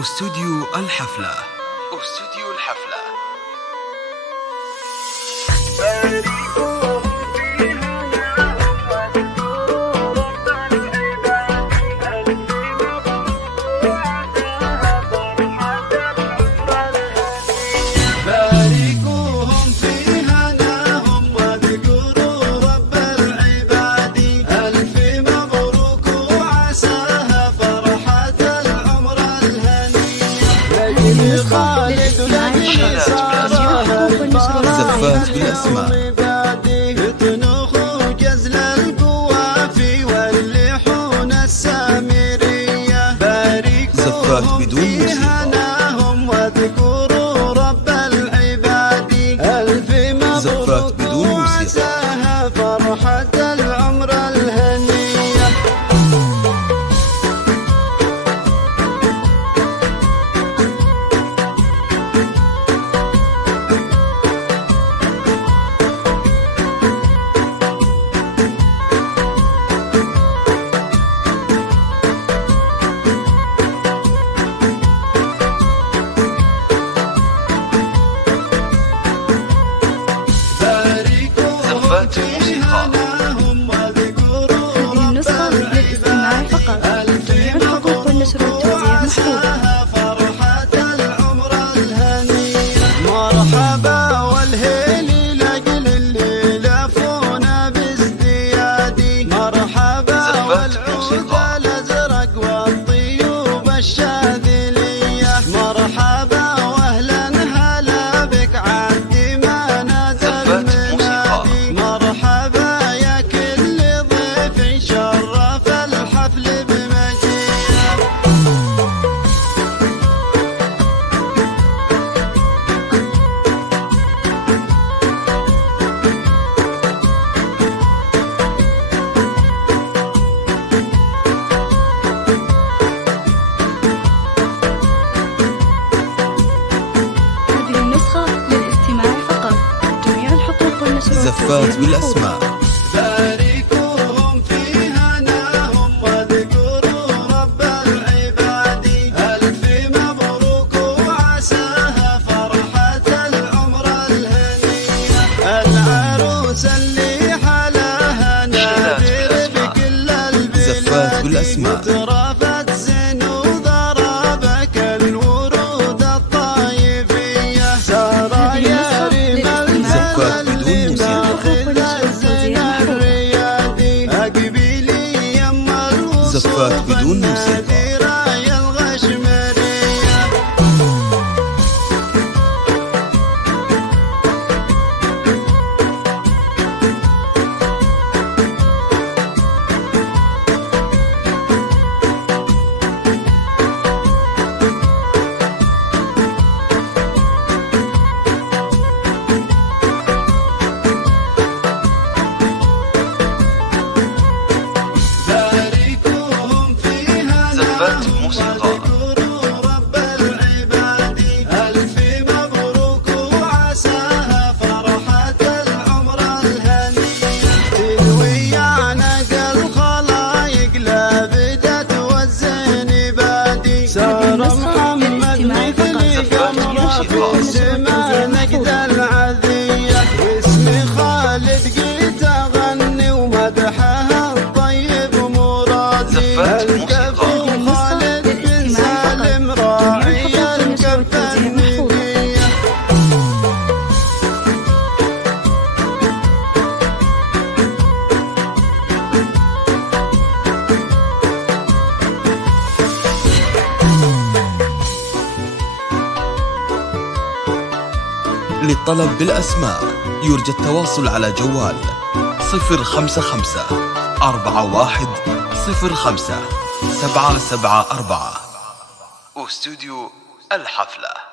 استوديو الحفلة. استوديو الحفلة. زفات بالأسماء تنوخ جزل القوافي واللحون السامرية زفات بدون هناهم واذكروا رب العباد ألف مبروك وعساها فرحة العمر الهنية. النسخة للاستماع فقط. جميع الحقوق والنشر والتوزيع محفوظة. فرحة العمر الهنية مرحبا والهيل لقل اللي لفونا بازديادي مرحبا والعود الازرق والطيوب الشاذلية مرحبا واهلا هلا بك عدي ما نادى المنادي مرحبا يا كل ضيف شرف الحفل بمجيئه. هذه النسخة للاستماع فقط. جميع الحقوق والنشر زفات والتوزيع بالأسماء. باركوهم في هناهم واذكروا رب العباد ألف مبروك وعساها فرحة العمر الهنية. العروس اللي حلاها نادر بكل زفات البلاد بالأسماء. وترافت زين وضربك الورود الطايفية سرايا ريم زفات بدون موسيقى. زفات بدون موسيقى. رب العباد ألف مبروك وعساها فرحة العمر الهنية. تلوي عنق الخلايق لابدت والزين بادي سار محمد مثل قمر في سما نقد العذية واسم خالد قيت أغني ومدحها الطيب مرادي للطلب بالأسماء يرجى التواصل على جوال 055 4105 774. استوديو الحفلة.